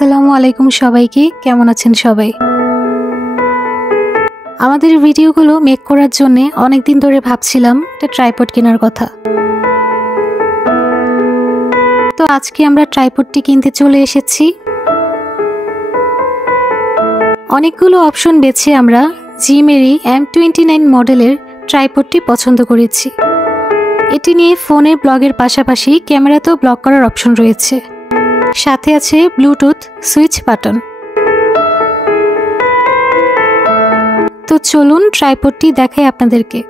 আসসালামু আলাইকুম সবাইকে, কেমন আছেন সবাই? আমাদের ভিডিওগুলো মেক করার জন্য অনেক দিন ধরে ভাবছিলাম একটা ট্রাইপড কেনার কথা। তো আজকে আমরা ট্রাইপডটি কিনতে চলে এসেছি। অনেকগুলো অপশন বেছে আমরা জিমেরি M29 মডেলের ট্রাইপডটি পছন্দ করেছি। এটি নিয়ে ফোনে ব্লগের পাশাপাশি ক্যামেরাতেও ব্লগ করার অপশন রয়েছে, সাথে আছে ব্লুটুথ সুইচ বাটন। তো চলুন ট্রাইপডটি দেখাই আপনাদেরকে।